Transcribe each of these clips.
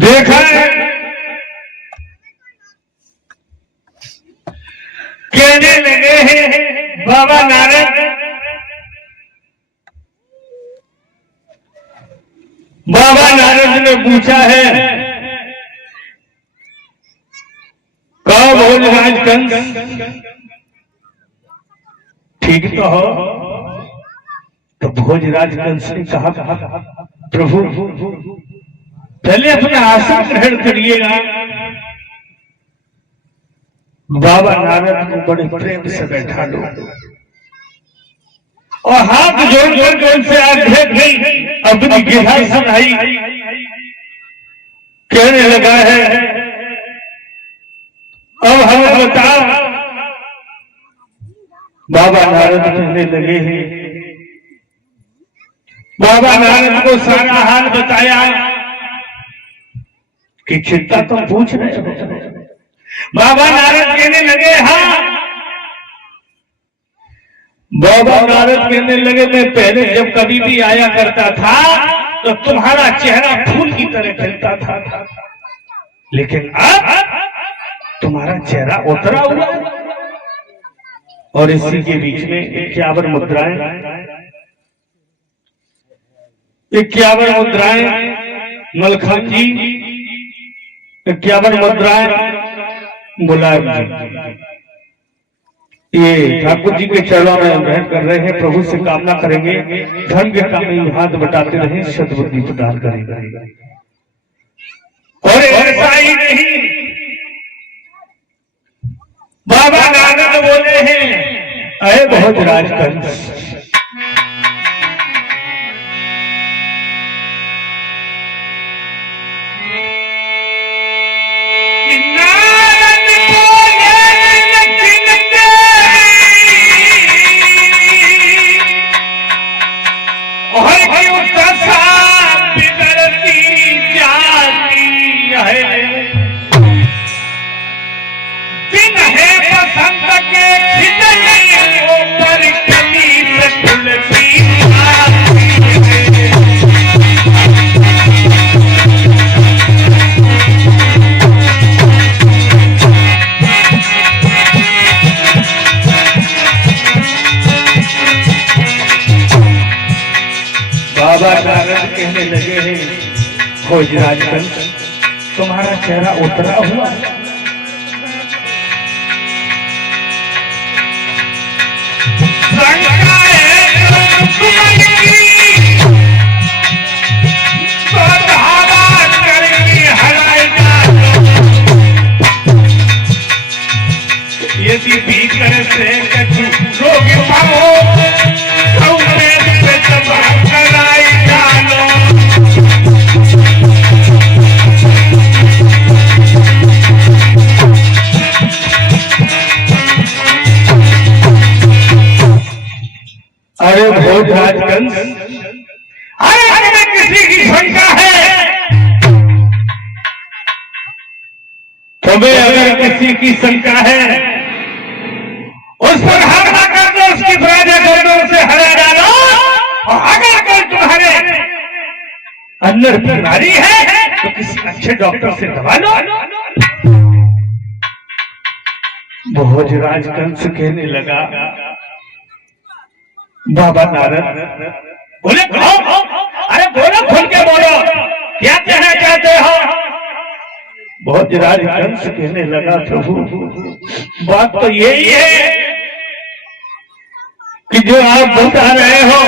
देखा कहने लगे हैं बाबा नारद, बाबा नारद ने पूछा है कहो भोजराज कंस ठीक तो हो? तो भोजराज कंस ने कहा प्रभु पहले अपना आसन ग्रहण करिएगा। बाबा नारद को बड़े प्रेम से बैठा लो और हाथ जोड़ जोड़ के उनसे आग्रह की अपनी गिरा सुनाई। कहने लगा है अब हमें बताओ। बाबा नारद कहने लगे हैं, बाबा नारद को सारा हाल बताया कि चिंता तो पूछ रहे हो। बाबा नारद कहने लगे हाँ। बाबा नारद कहने लगे मैं पहले जब कभी भी आया करता था तो तुम्हारा चेहरा फूल की तरह खिलता था, लेकिन अब तुम्हारा चेहरा उतरा हुआ और इसी के बीच में 51 मुद्राएं, 51 मुद्राएं मलखन जी, 51 मुद्राएं मुलायम जी। ये ठाकुर जी के चरणों में ग्रहण कर रहे हैं। प्रभु से कामना करेंगे धर्म के काम में हाथ बटाते रहे, सद्बुद्धि प्रदान करेंगे। और ऐसा ही नहीं, बाबा नारद बोले हैं अरे बहुत राजकंस बाबा नारद कहने लगे हैं भोजराज कंस तुम्हारा चेहरा उतरा हुआ यदि भीतर से कछु रोग पाओ अरे भोजराज कंस, अरे अगर किसी की शंका है तुम्हें, अगर किसी की शंका है उस पर हमला कर दो, उसकी फराजा कर दो, उसे हरा डालो। और अगर कोई तुम्हारे अंदर बीमारी है तो किसी अच्छे डॉक्टर से दवा लो। भोजराज कंस कहने लगा बाबा नारद बोले अरे बोलो खुल के बोलो क्या कहना चाहते हो। भोजराज कंस कहने लगा प्रभु बात तो यही है कि जो आप बता रहे हो।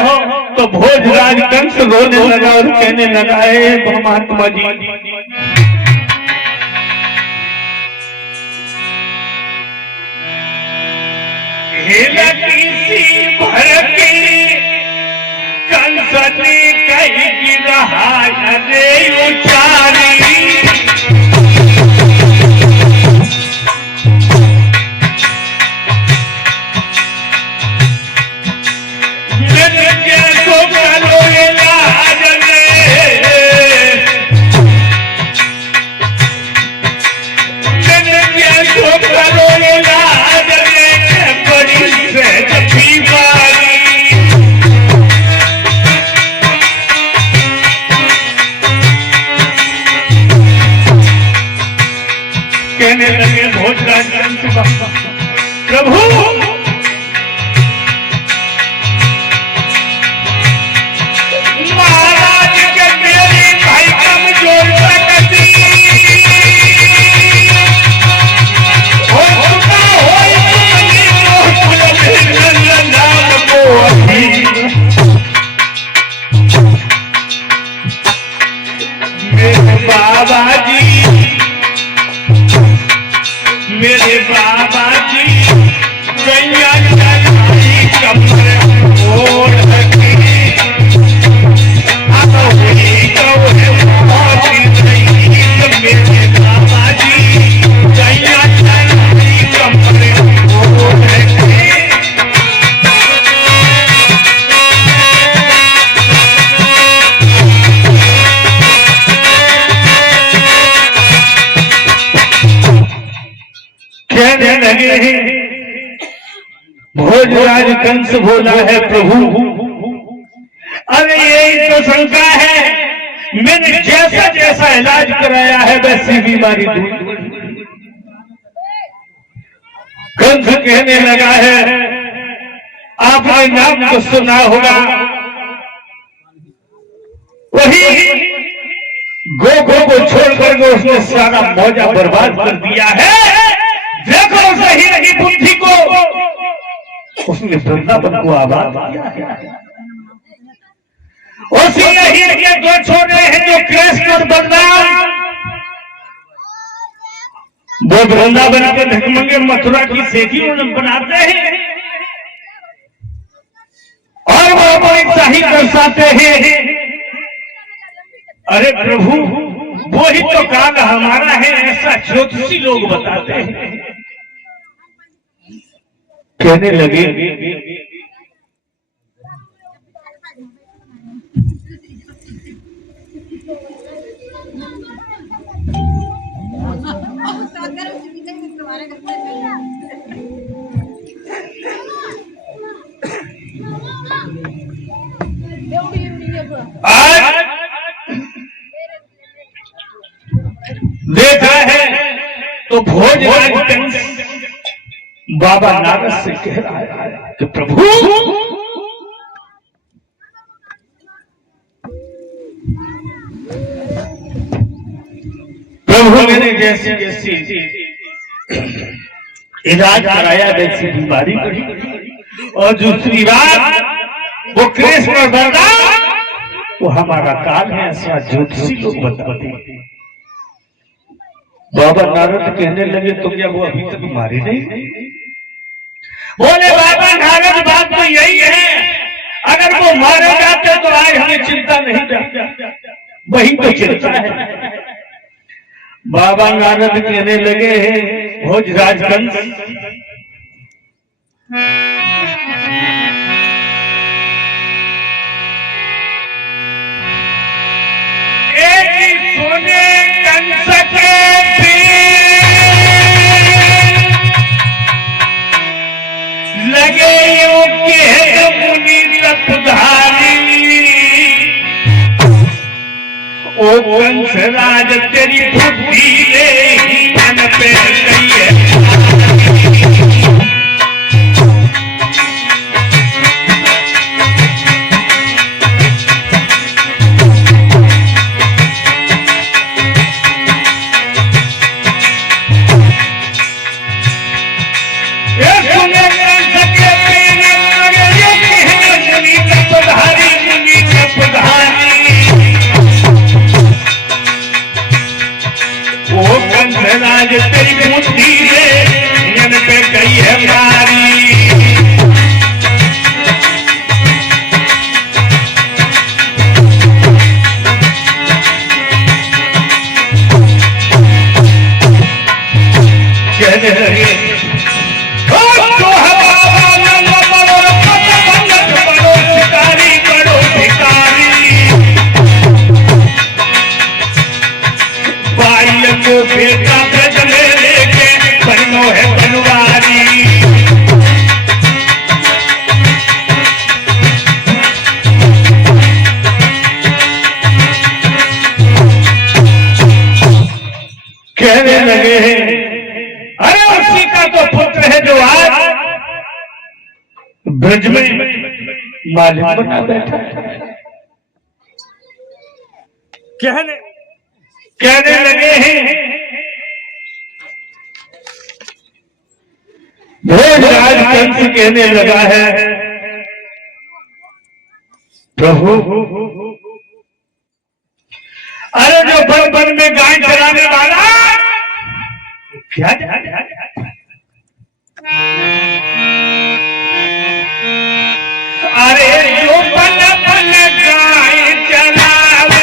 तो भोजराज कंस रोने लगा और कहने लगा है परमात्मा जी किसी भरती कंस ने कही रहा रे उचारी प्रभु महाराज के मेरी भाई कमजोर प्रकृति हो चुका हो नाम को अभी मेरे बाबा जी गैया चढ़ाई कमर ओढ़ के अब हुई कौवे मोती नहीं मेरे बाबा जी गैया चढ़ाई कमर ओढ़ के कहने लगे भोजराज कंस बोला है प्रभु अरे यही तो शंका है मैंने जैसा जैसा इलाज कराया है वैसी बीमारी दूर कंस कहने लगा है आपने नाम को सुना होगा वही गो को छोड़कर के उसने सारा मौजा बर्बाद कर दिया है देखो सही रही बुद्धि को उसने वृंदावन को आबाद किया उसी नहीं के दो छोटे हैं जो कृष्ण और बलराम वो वृंदावन के भिखमंगे मथुरा की सेठी उन्हें बनाते हैं और वो अपनी शाही दर्शाते हैं अरे प्रभु वो ही तो काल हमारा है ऐसा ज्योतिषी लोग बताते हैं कहने लगे देखा है तो भोजराज कंस बाबा नारद से कह रहा है कि प्रभु मैंने जैसी जैसी इलाज कराया वैसी बीमारी बढ़ी और दूसरी बात वो कृष्ण और बलराम वो हमारा काल है ऐसा ज्योतिषी लोग बताते हैं बाबा नारद कहने लगे तो क्या वो अभी तक मारे नहीं बोले बाबा नारद बात तो यही है अगर वो मारे जाते तो आज हमें चिंता नहीं जाती वही तो चिंता है बाबा नारद कहने लगे भोजराज कंस सोने कंस के लगे योग्य मुनि तपधारी ओ कंस राज तेरी बुद्धि ले मन पे गई है तेरी बुद्धि ले मन पे गई है मारी कहने लगे बेटा ब्रज में लेके बनो है बनवारी कहने लगे अरे उसी का तो ब्रज में मालिक बना बैठा। कहने लगे हैं भोजराज कंस कहने लगा है, प्रभु अरे जो वन वन में गाय चराने वाला क्या अरे जो वन वन गाय चरावे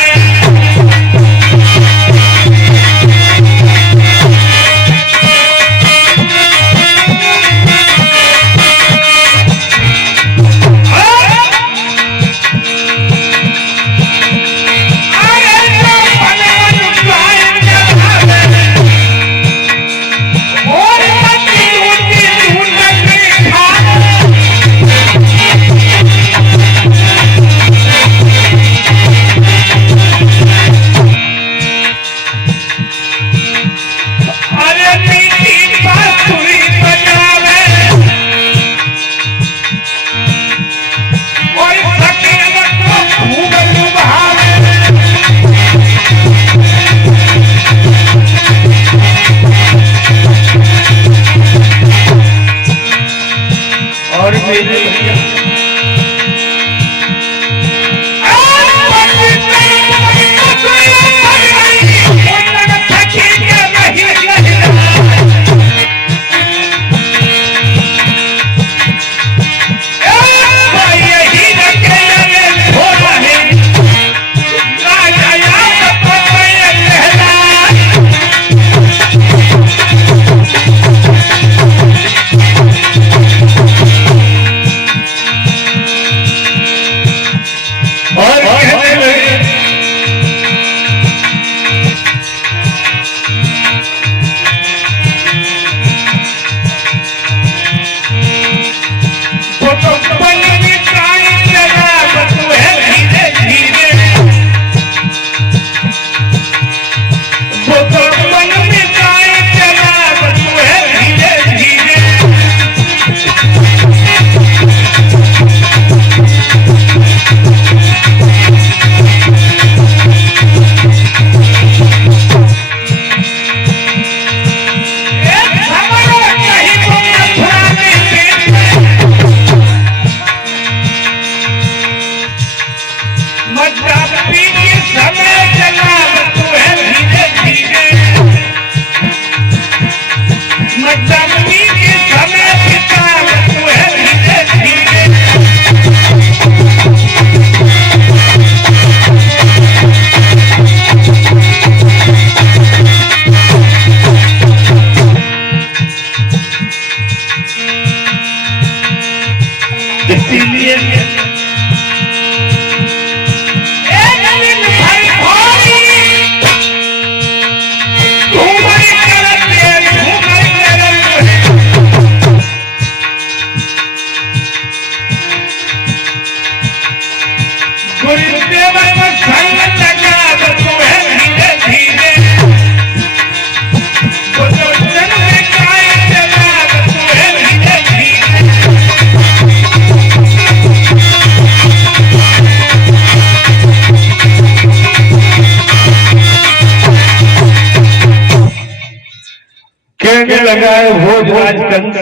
लगा है भोजराज कंस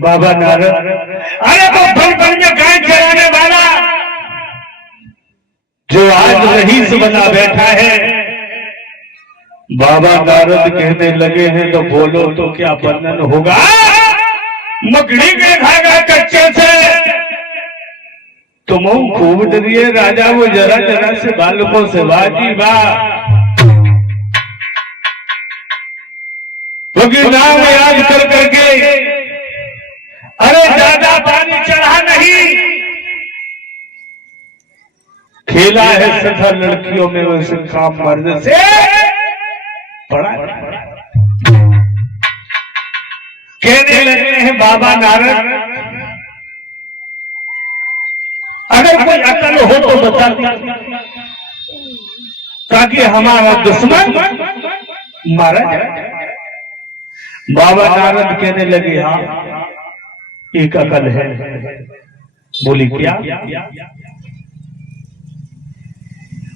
बाबा नारद। अरे वो फल फल में गाय चराने वाला जो आज रईस बना बैठा है। बाबा नारद कहने लगे हैं तो बोलो तो क्या वर्णन होगा। मकड़ी के खागा कच्चे से तुम खूब डरिए राजा वो जरा जरा से बालकों से बाजी बा क्योंकि नाम याद कर करके अरे ज्यादा पानी चढ़ा नहीं। खेला है सदा लड़कियों में वैसे काम मर्द से बड़ा। कहने लगे हैं बाबा नारद अगर कोई अकल हो तो बता ताकि हमारा दुश्मन मारा जाए। बाबा नारद कहने लगे हाँ एक अकल है। बोली क्या?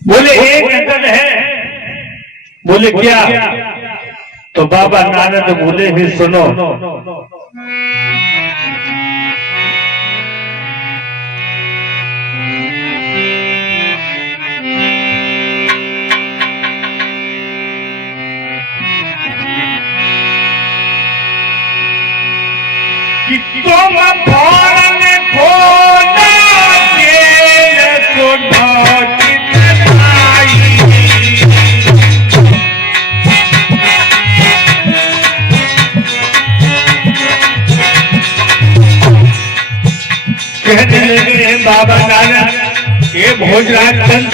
बोले एक अकल है। बोले क्या? तो बाबा नारद बोले भी सुनो, कि तुम फौरन खोना जेल सुनो चितनाई। कहने लगे बाबा नानक, ये भोजराज चंद,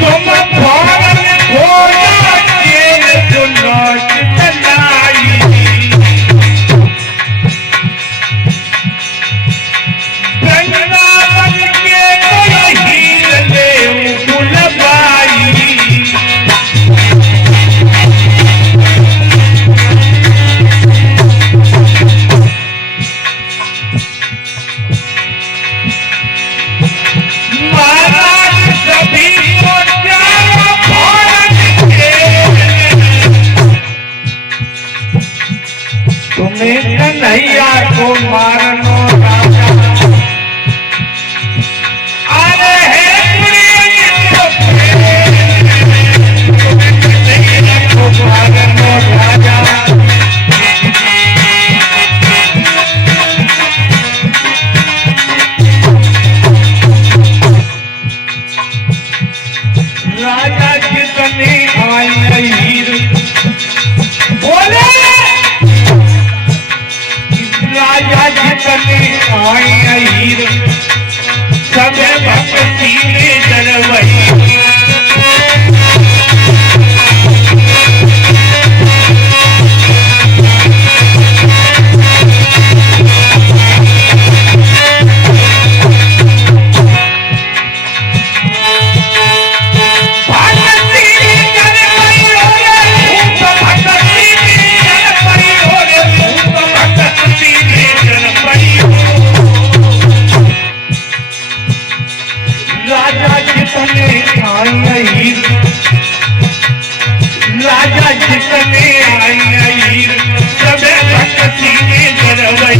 तुम फौरन खोना जेल सुनो चितनाई। वृंदावन के हीर ले कुलबाई। महाराज सभी को जाओ फौरन के, तुम्हें कन्हैया को मारनो राजा। अरे हे प्रिय तो तुम्हें कन्हैया को मारनो राजा। राजा कितने आई हीर, बोले राजा जितने आई हीर, सब भक्ति में डरवई। राजा जितने आई हीर, राजा जितने आई हीर, सब भक्ति में डरवई।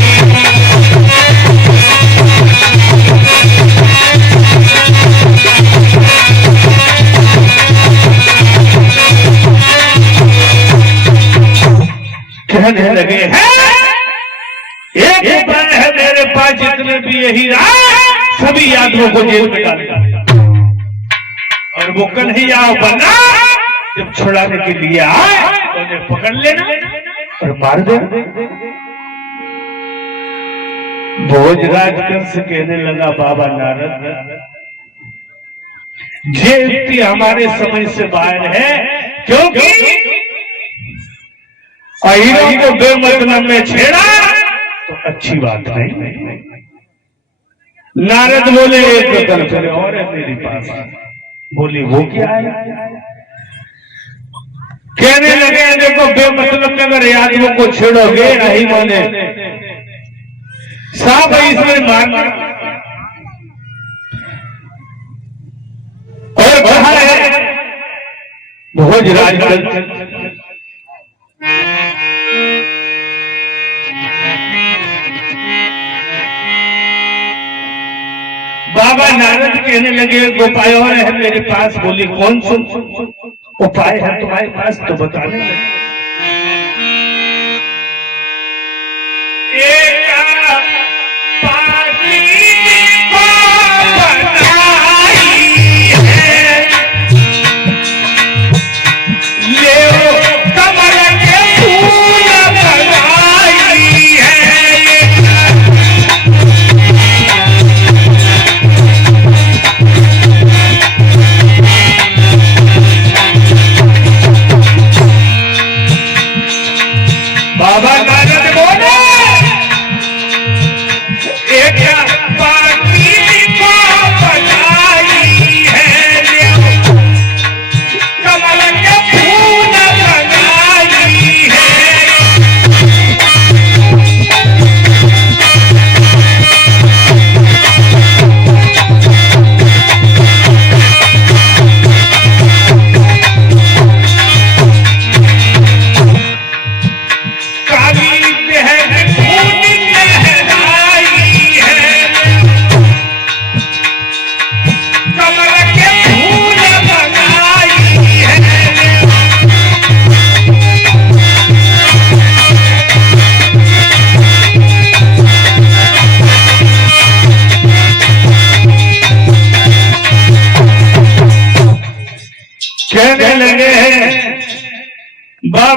कहने लगे हैं एक उपाय है मेरे पास, जितने भी यही सभी यादवों को जेल में डालेगा, और वो कन्हैया बना जब छुड़ाने के लिए आए तो उन्हें पकड़ लेना और मार देना। भोजराज कंस कहने लगा बाबा नारद, ये युक्ति हमारे समझ से बाहर है, क्योंकि अहीरों को बेमतलब में छेड़ा तो अच्छी बात नहीं। नारद बोले एक विकल्प और है मेरे पास। बोली वो क्या है? कहने लगे देखो, बेमतलब में अगर यादवों को छेड़ोगे नहीं माने साहब इसमें मारना। और कहा है भोजराज बाबा नारद कहने लगे उपाय और है मेरे पास। बोली कौन सा उपाय है तुम्हारे पास? तो बताने लगे।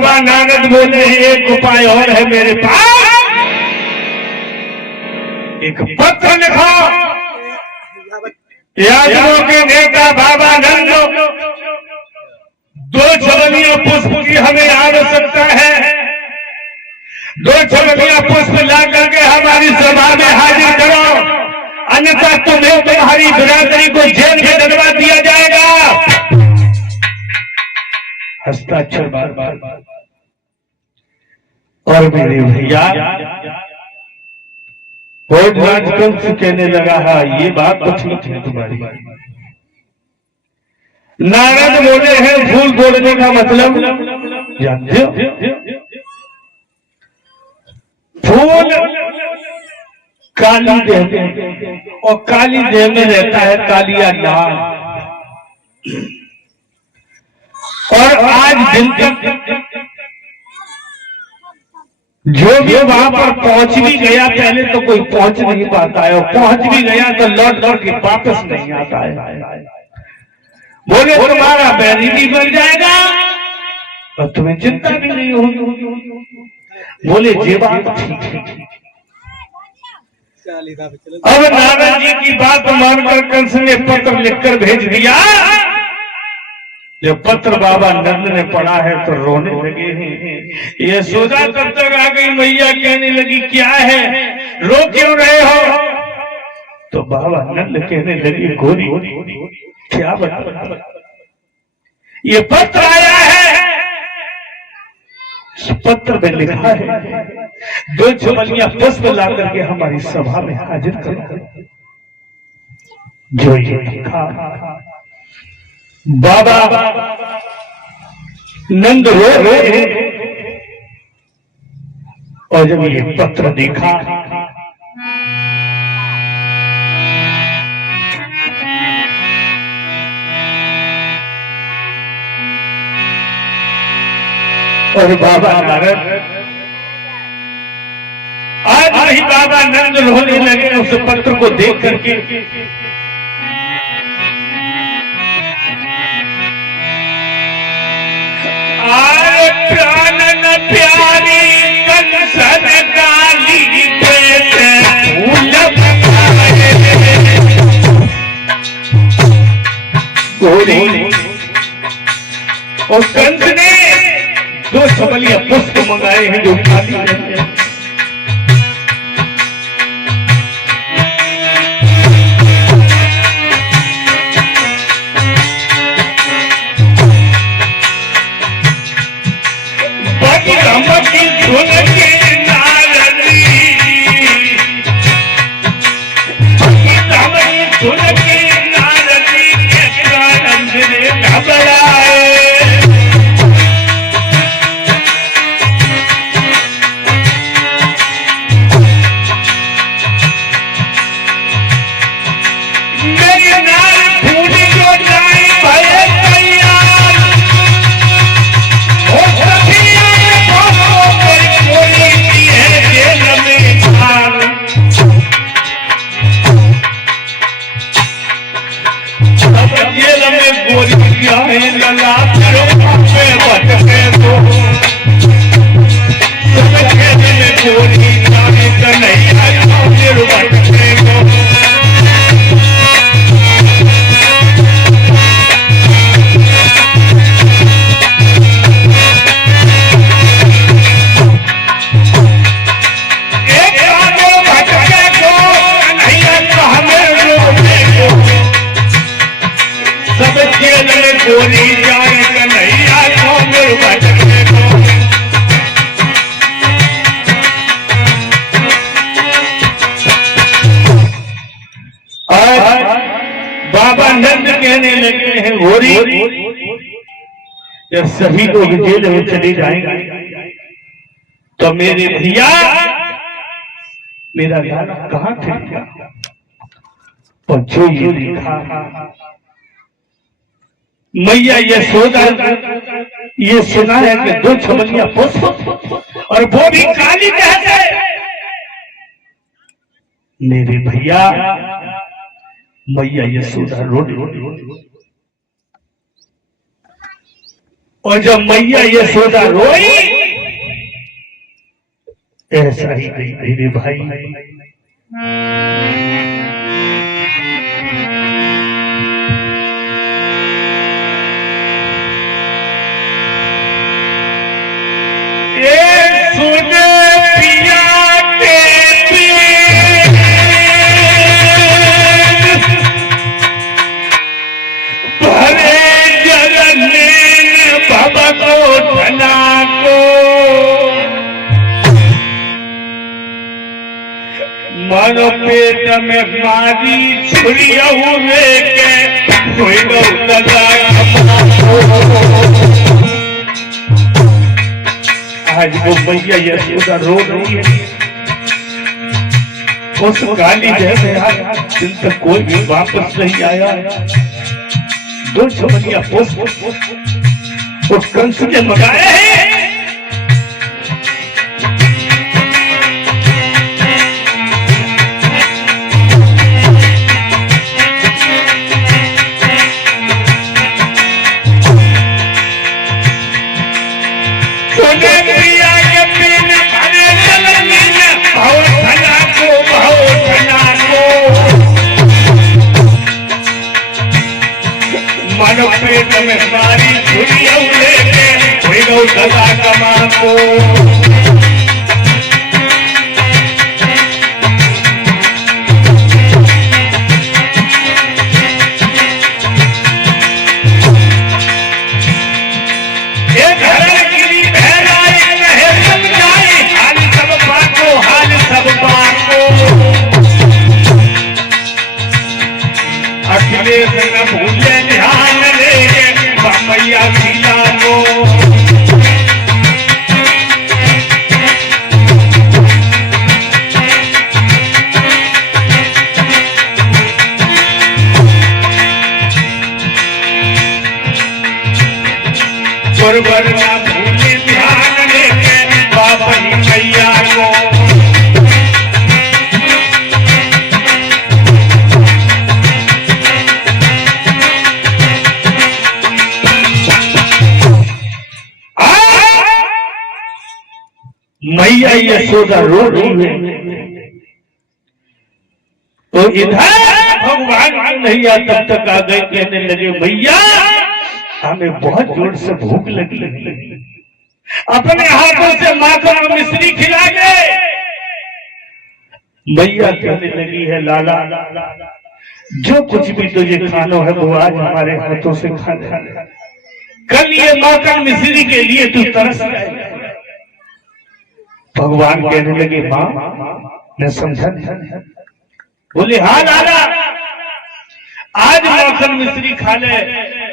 बाबा नारद बोले एक उपाय और है मेरे पास, एक पत्र लिखो। यादवों के नेता बाबा नंद, 2 चवनिया पुष्प की हमें आवश्यकता है। 2 चवनिया पुष्प ला करके हमारी सभा में हाजिर करो, अन्यथा तुम्हें तुम्हारी बिरादरी को जेल में डलवा दिया जाएगा। हस्ताक्षर बार बार। और मेरे भैया राजकंस कहने लगा, हाँ ये बात तो ठीक है तुम्हारी। नारद बोले हैं फूल तोड़ने का मतलब जानते हो? फूल काली देह में, और काली देह में रहता है कालिया नाग। और आज दिन तक जो भी वहां पर पहुंच भी गया, पहले तो कोई पहुंच नहीं पाता है, और पहुंच भी गया तो लौट लौट के वापस नहीं आता है। बोले तुम्हारा बैरी भी बन जाएगा और तुम्हें चिंता भी नहीं होगी। बोले ये बात ठीक है। अब नारद जी की बात मानकर कंस ने पत्र लिखकर भेज दिया। जब पत्र बाबा नंद ने पढ़ा है तो रोने लगे हैं। यशोदा तब तक आ गई, मैया कहने लगी क्या है, रो क्यों रहे हो? तो बाबा नंद कहने लगे, गोरी क्या बता, ये पत्र आया है, इस पत्र में लिखा है 2 चवनिया पुष्प ला करके हमारी सभा में हाजिर करो। जो ये लिखा, बाबा नंद रो रहे, और जब ये पत्र देखा और बाबा नारद आज वही बाबा नंद रोने लगे उस पत्र को देख करके। प्राणन प्यारी कंसन काली और कंस ने 2 चवनिया पुष्प मंगाए हैं जो काली है। बाबा नंद कहने लगे हैं, होरी जब सभी लोग जेल में चले जाएंगे तो मेरे भैया मेरा ध्यान कहां थे? और जो ये लिखा मैया यशोदा ये सुना है कि 2 चवनिया पुष्प और वो भी काली कहते। मेरे भैया मैया यशोदा रोड और जब मैया यशोदा रोई, ऐसा ही नहीं मेरे भाई। सुने पिया के भरे जगने बाबा को धना को मानो पेट में मारी छुरिया हुए के कोई गौतला आज वो मैया यशोदा रो रही है। उस काली जैसे दिन तक कोई भी वापस नहीं आया। दो छमनिया उस कंस के मंगाए हैं। मानो पेट में मारी छुरिया लेके कोई गौतला कमा को भूले ध्यान देंगे मैया सीता को। ना भूले ध्यान देंगे बाबा मैया को। मैया यशोदा रो रही है तो इधर भगवान नहीं आ तब तक आ गए, कहने लगे मैया हमें बहुत जोर से भूख लगी, अपने हाथों से माखन और मिश्री खिला गए। मैया कहने लगी है लाला जो कुछ भी तुझे खाना है वो आज हमारे हाथों से खा ले, कल ये माखन मिश्री के लिए तू तरस जाएगा। भगवान कहने लगे मां मैं समझा नहीं। बोले हाँ लाला आज माखन मिश्री खा ले,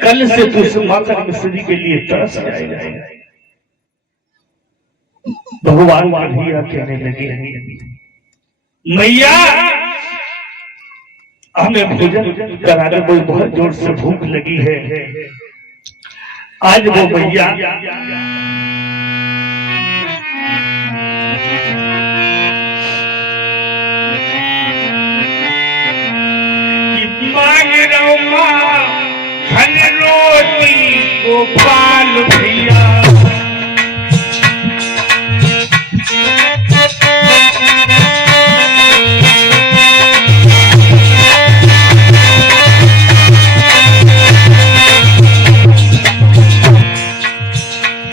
कल से तू इस माखन मिश्री के लिए तरस जाएगा। भगवान कन्हैया कहने लगे मैया हमें भोजन करा दे, कोई बहुत जोर से भूख लगी है। आज वो मैया मांग रहा मां धन रोटी गोपाल भैया।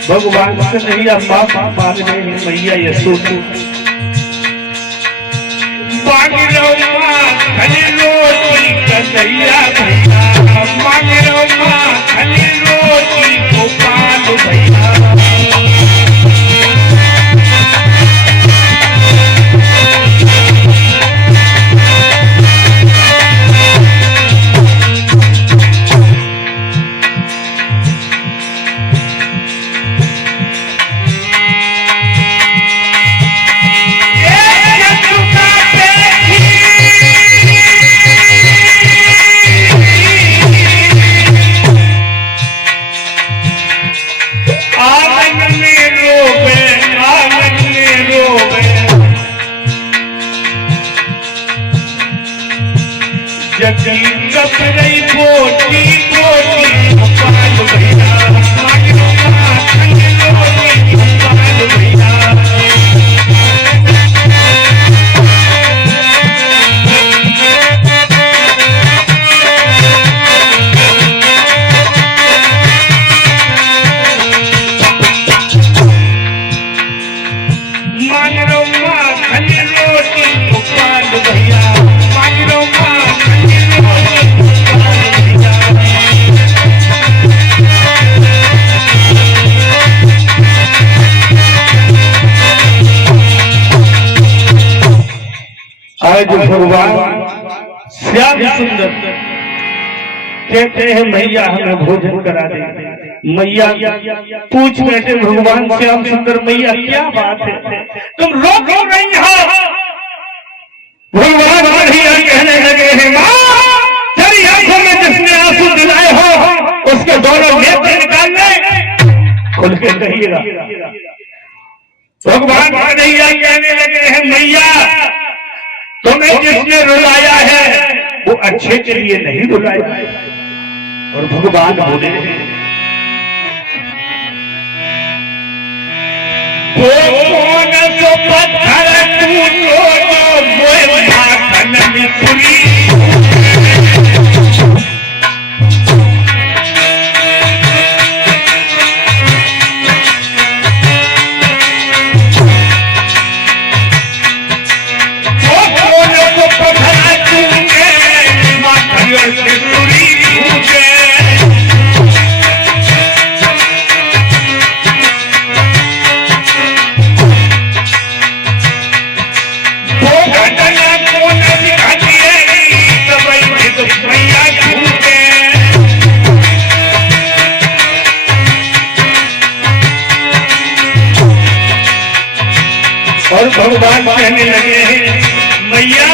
भगवान से नहीं मां मांग रहे हैं मैया यशोदा। मांग रहा मां धन रोटी कन्हैया भैया, मांग रहा मां धन रोटी गोपाल भैया। आ आज भगवान श्याम सुंदर कहते हैं मैया हमें भोजन करा दे। मैया पूछ बैठे भगवान श्याम सुंदर मैया क्या बात है, तुम रो क्यों रही हो? भगवान मैया कहने लगे हैं माँ, तेरी आंखों में जिसने आंसू दिलाए हो उसके दोनों नेत्र निकाल ले, खुल के कहिएगा। भगवान मैया कहने लगे हैं मैया, तुम्हें जिसने रुलाया है वो अच्छे के लिए नहीं रुलाया। और भगवान बोले वो कौन सो पत्थर टूटो वो भाखन मिसरी। और भगवान कहने लगे हैं मैया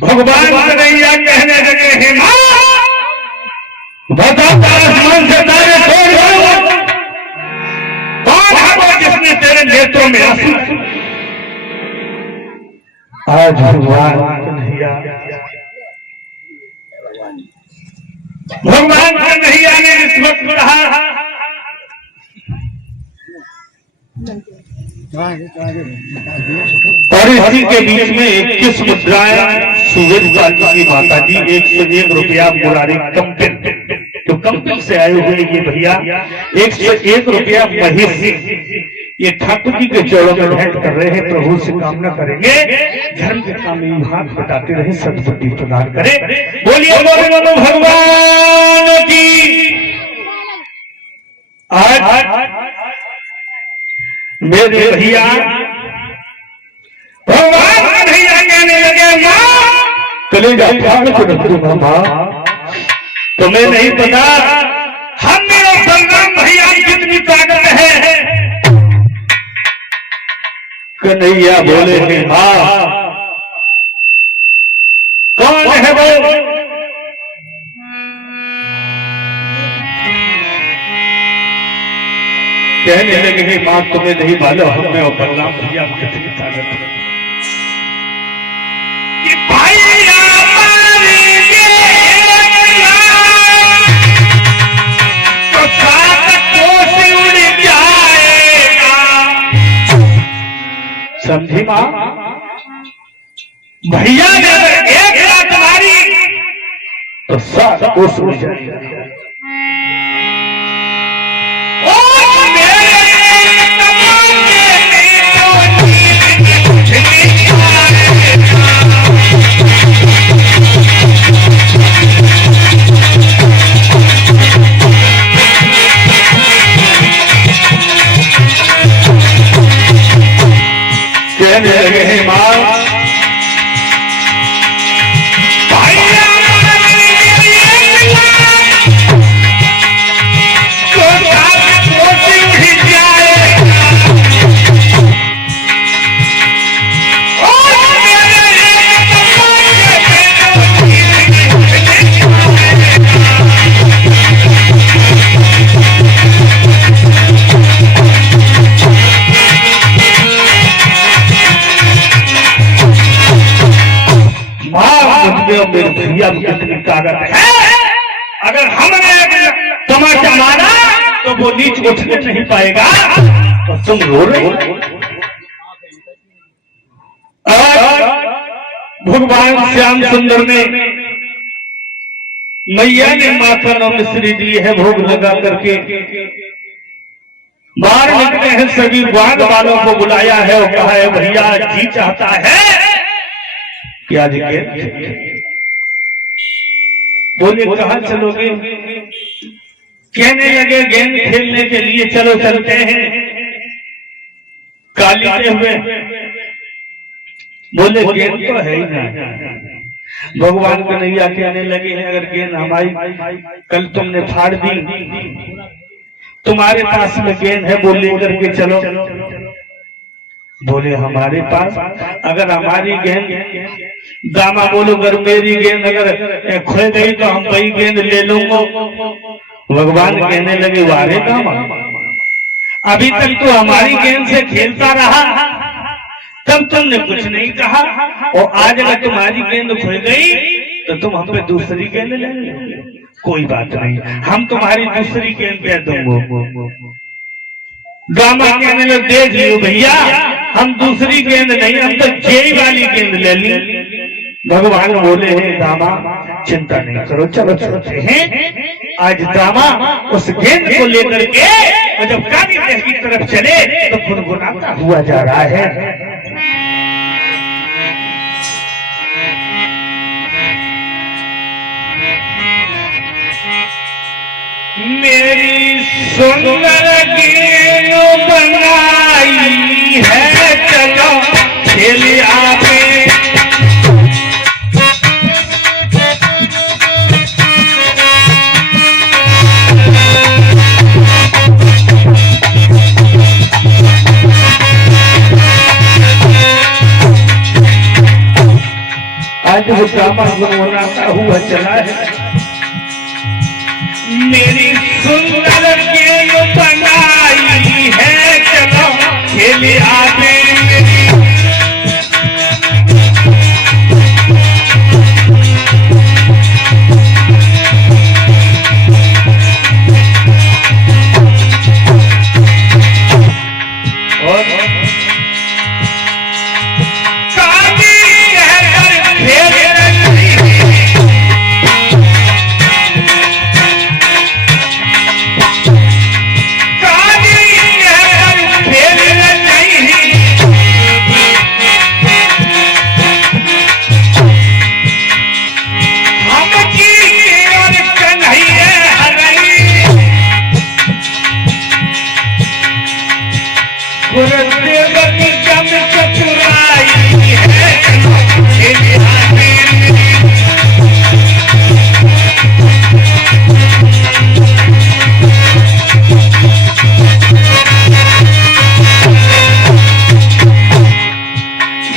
भगवान कन्हैया कहने लगे हैं आसमान से तारे तोड़ कौन है वो जिसने तेरे नेत्रों में आंसू। आज भगवान कन्हैया ने इस वक्त कहा और इसी के बीच में 21 मुद्राएं सूरज काली की माता जी 101 रुपया मुरारी कंपिल, तो कंपिल से आए हुए ये भैया 101 रुपया महेश, ये ठाकुर जी के चरणों में भेंट कर रहे हैं। प्रभु से कामना करेंगे धर्म के काम में हाथ बटाते रहे, सद्बुद्धि प्रदान करे। बोलिए बोलो भगवान की। आज मेरे भैया भगवान कन्हैया कहने लगे माँ कलेजा माँ, तुम्हें नहीं पता हम मेरा बलराम भैया कितनी ताकत है। कन्हैया बोले हैं माँ कौन है वो? कहने लगे हैं माँ तुम्हें नहीं मालूम हमें और बलराम भैया कितनी ताकत है कि भैया तो सात कोस उड़ जाएगा। समझी माँ? भैया ने अगर एक लात मारी तो सात कोस उड़ जाएगा। कहने लगे हैं माँ भैया कितनी ताकत है। अगर हमने तमाचा मारा तो वो नीच उठने नहीं पाएगा। तो तुम रो रहे हो। भगवान श्याम सुंदर ने मैया ने माखन और मिश्री दी है, भोग लगा करके बाहर निकले हैं। सभी ग्वाद वालों को बुलाया है और कहा है भैया जी चाहता है कि आज बोले कहां चलोगे? कहने लगे गेंद खेलने के लिए चलो चलते हैं। कालीते हुए बोले गेंद तो है ही ना। भगवान कन्हैया कहने लगे हैं अगर गेंद हमारी कल तुमने फाड़ दी, तुम्हारे पास में गेंद है वो लेकर के चलो। बोले हमारे पास अगर हमारी गेंद, दामा बोलो अगर मेरी गेंद अगर खो गई तो हम वही गेंद ले लूंगा। भगवान कहने लगे वारे दामा, अभी तक तो हमारी गेंद से खेलता रहा, तब तुमने कुछ नहीं कहा, और आज अगर तुम्हारी गेंद खो गई तो तुम हम पे दूसरी गेंद ले लो। कोई बात नहीं, हम तुम्हारी दूसरी गेंद दे दूंगा। दामा कहने लगे दे दियो भैया, हम दूसरी गेंद नहीं, हम तो जेई वाली गेंद ले ली। भगवान बोले हैं दामा चिंता नहीं करो, चलो चलते हैं। आज दामा उस गेंद को लेकर के और जब काली देह की तरफ चले तो गुनगुनाता हुआ जा रहा है। मेरी सुंदर गेंद बनाई है, चलो खेल आपे। आज वो ड्रामा गुनगुनाता हुआ चला है। मेरी सुंदर गेंद बनाई है, चलो खेले आगे।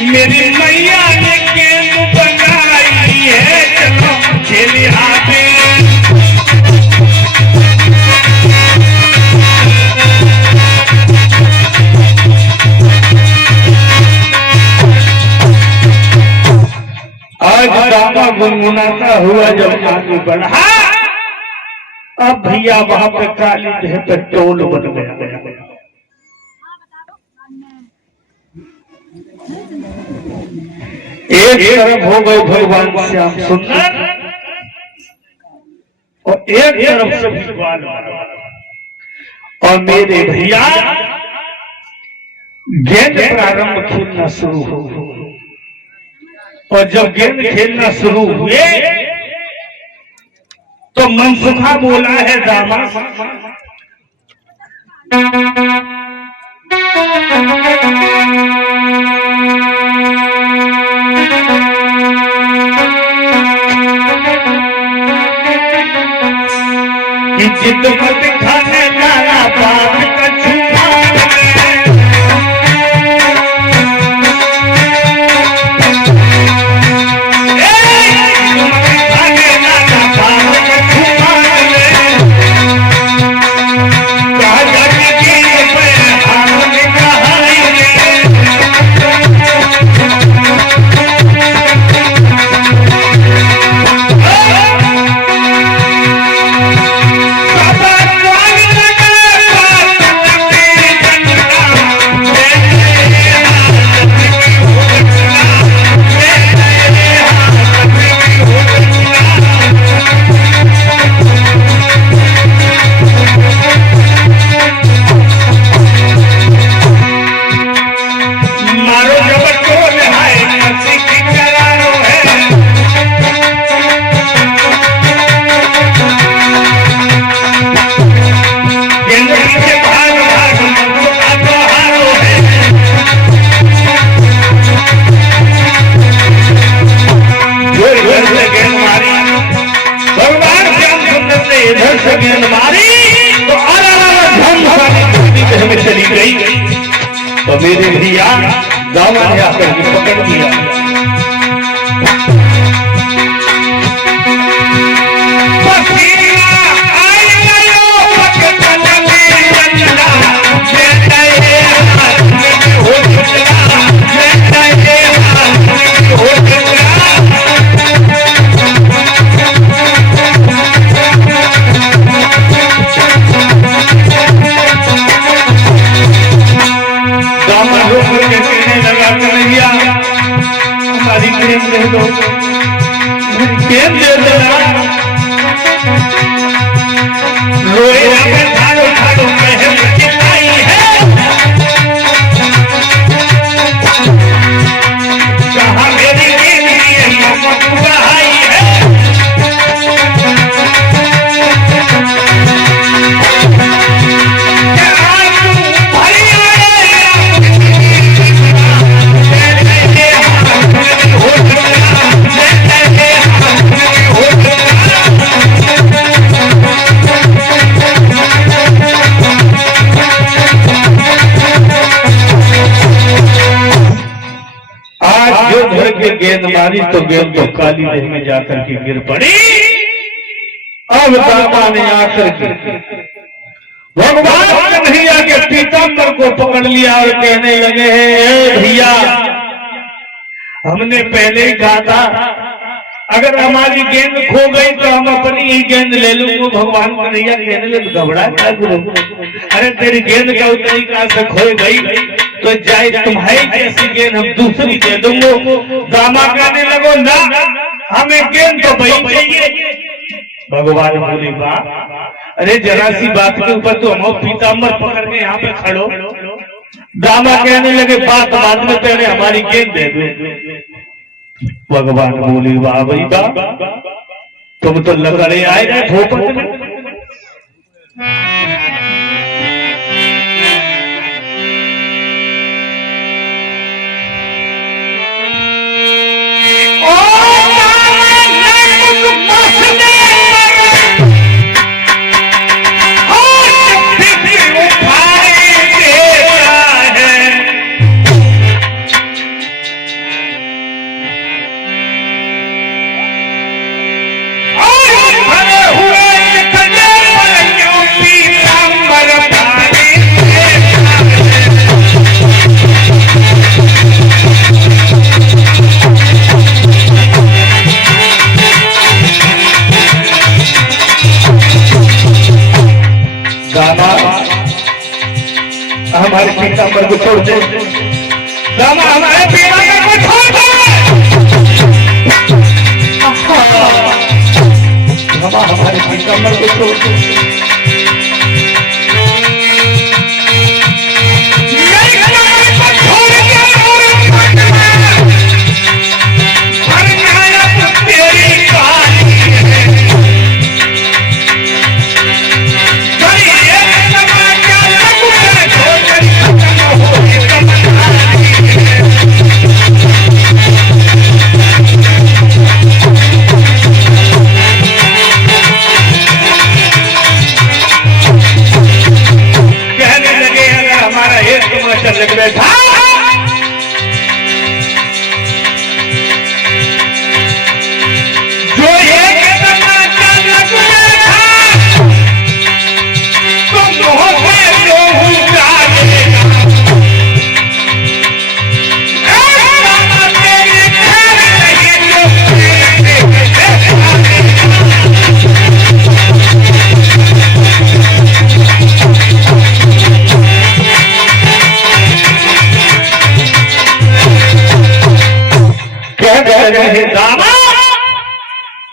मेरी मैया ने गेंद बनाई है, चलो खेले आगे। आज दामा गुनगुनाता हुआ जब आगे बढ़ा, अब भैया वहां पे काली देह पे टोल बन गया। एक तरफ हो गए भगवान श्याम सुंदर और एक तरफ से भगवान, और मेरे भैया गेंद प्रारंभ खेलना शुरू हो। और जब गेंद खेलना शुरू हुए तो मनसुखा बोला है दामा, जिद मत खाने लाला बाप का छुपा घर में चली गई तो मेरे भैया दामा ने आकर के पकड़ लिया। गेंद मारी तो गेंद तो काली नदी में जाकर के गिर पड़ी। अब दामा ने आकर के भगवान कन्हैया के पीताम्बर को पकड़ लिया और कहने लगे हैं भैया हमने पहले ही कहा था अगर हमारी गेंद खो गई तो हम अपनी ही गेंद ले लूंगा। भगवान कन्हैया कहने लगे घबरा क्या गुरु, अरे तेरी गेंद का उतरी कहां से खो गई तो जाए तुम्हारी जैसी गेंद हम दूसरी दे दूंगो। दामा कहने लगो ना हमें गेंद तो वही चाहिए। भगवान बोले बाप अरे जरा सी बात के ऊपर तो हम पीताम्बर पकड़ के यहाँ पे खड़ो। दामा कहने लगे बात बाद में पहले हमारी गेंद दे दो। भगवान बोले वाह भाई वाह तुम तो लकड़े आए गए ठोपत में। हमारे पीताम्बर को छोड़ दे दामा, हमारे पीताम्बर को छोड़ दे। हमारे पीताम्बर को छोड़ दे।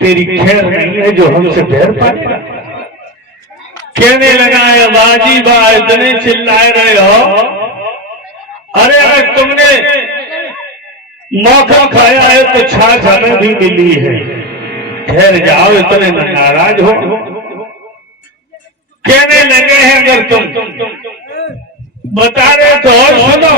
तेरी खैर नहीं है जो हमसे बैर पाएगा। कहने लगा है बाजी बा इतने चिल्लाए रहे हो, अरे अगर तुमने मौका खाया है तो छाछ हमें भी मिली है, ठहर जाओ इतने नाराज हो। कहने लगे हैं अगर तुम बता रहे तो और सुनो।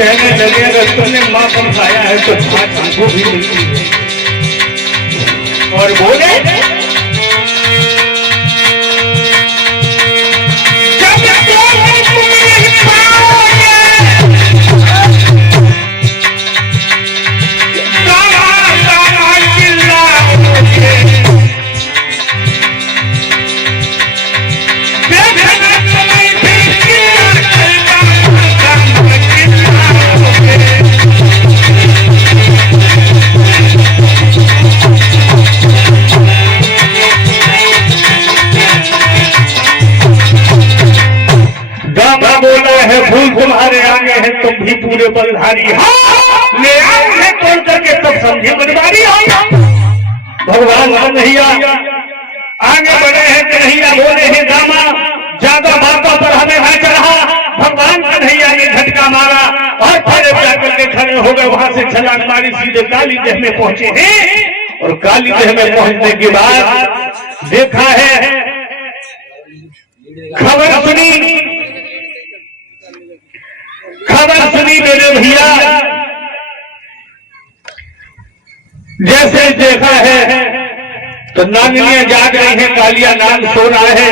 कहने लगे अगर तुमने मां समझाया है तो छाछ हमको भी मिलती है। और बोले फूल तुम्हारे आगे है तुम भी पूरे बलधारी ले आए तोड़ करके तब समझे बनवारी। भगवान कन्हैया आगे बढ़े हैं, कन्हैया बोले हैं दामा ज्यादा बातों पर हमें न चढ़ा। भगवान कन्हैया ने झटका मारा और खड़े जाकर के खड़े हो गए, वहां से छलांग मारी सीधे काली देह में पहुंचे हैं। और काली देह में पहुंचने के बाद देखा है, खबर सुनी मेरे भैया, जैसे देखा है तो नांगनियां जाग रही हैं, कालिया नाग सो रहा है।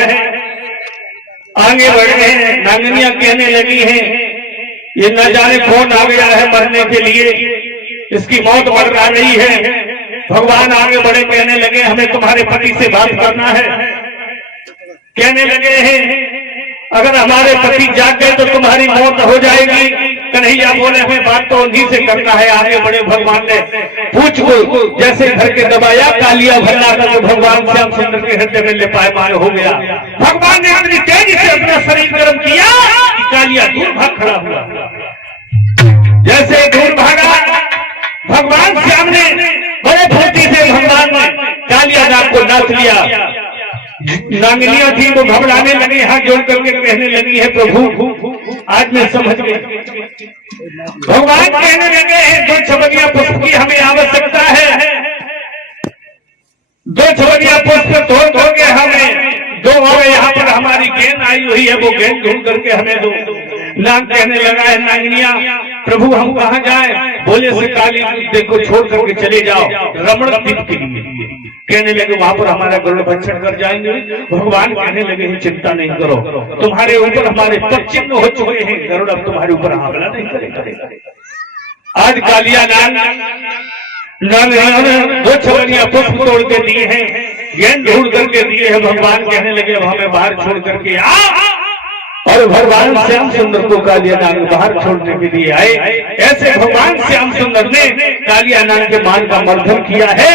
आगे बढ़ रहे हैं, नांगनियां कहने लगी हैं ये न जाने कौन आ गया है मरने के लिए, इसकी मौत बढ़ रही है। भगवान आगे बढ़े, कहने लगे हमें तुम्हारे पति से बात करना है। कहने लगे हैं अगर हमारे पति जाग गए तो तुम्हारी मौत हो जाएगी। कन्हैया बोले हमें बात तो उन्हीं से करना है। आगे बड़े भगवान ने पूछ को जैसे घर के दबाया, कालिया भल्ला का तो भगवान श्याम सुंदर के हृदय में लिपायमान हो गया। भगवान ने अपनी तेजी से अपना शरीर गर्म किया कि कालिया दूर भाग खड़ा हुआ। जैसे दूर भागा, भगवान श्याम ने बड़े फुर्ती से भगवान ने कालिया नाग को नाच लिया। नांगनियां थी वो घबराने लगी, हाथ जोड़ करके कहने लगी है प्रभु आज मैं समझ गई। भगवान कहने लगे हैं 2 छबनिया पुष्प की हमें आवश्यकता है। 2 छबनिया पुष्प धो के हमें 2 और यहाँ पर हमारी गेंद आई हुई है, वो गेंद ढूंढ करके हमें दो। नाग कहने लगा है नांगनिया प्रभु हम कहाँ जाए? बोले से काली देखो छोड़ करके चले जाओ रमण द्वीप के लिए। कहने लगे वहां पर हमारा गरुड़ भक्षण कर जाएंगे। भगवान कहने लगे चिंता नहीं करो, तुम्हारे ऊपर हमारे पग चिन्ह हो चुके हैं, गरुड़ अब तुम्हारे ऊपर हमला नहीं करेगा। आज कालिया नाग 2 छबनिया पुष्प तोड़ के दिए हैं, गेंद ढूंढ करके दिए हैं। भगवान कहने लगे अब हमें बाहर छोड़ करके आ। और भगवान श्याम सुंदर को कालिया नाग बाहर छोड़ने के लिए आए। ऐसे भगवान श्याम सुंदर ने कालिया नाग के मान का मर्दन किया है।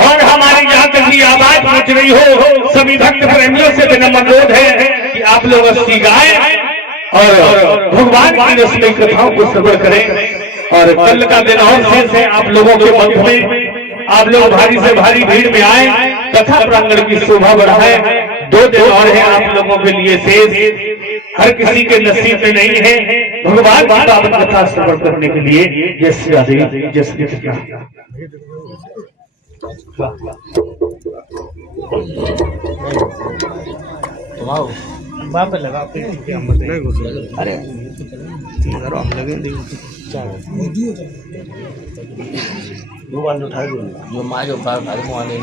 और हमारी जहाँ तक भी आवाज पहुंच रही हो, सभी भक्त प्रेमियों से विनम्र अनुरोध है कि आप लोग अस्सी गाएं और भगवान की रसमयी कथाओं को श्रवण करें। और कल का दिन और शेष है आप लोगों के मध्य में, आप लोग भारी से भारी भीड़ में आए, कथा प्रांगण की शोभा बढ़ाए। 2 दिन और है आप लोगों के लिए शेष, हर किसी के नसीब में नहीं है भगवान की पावन कथा श्रवण करने के लिए। जय श्री राधे, जय श्री कृष्ण। बाप लगा अरे हम लगे दो बार उठा जो माँ जो भाई मुँह आने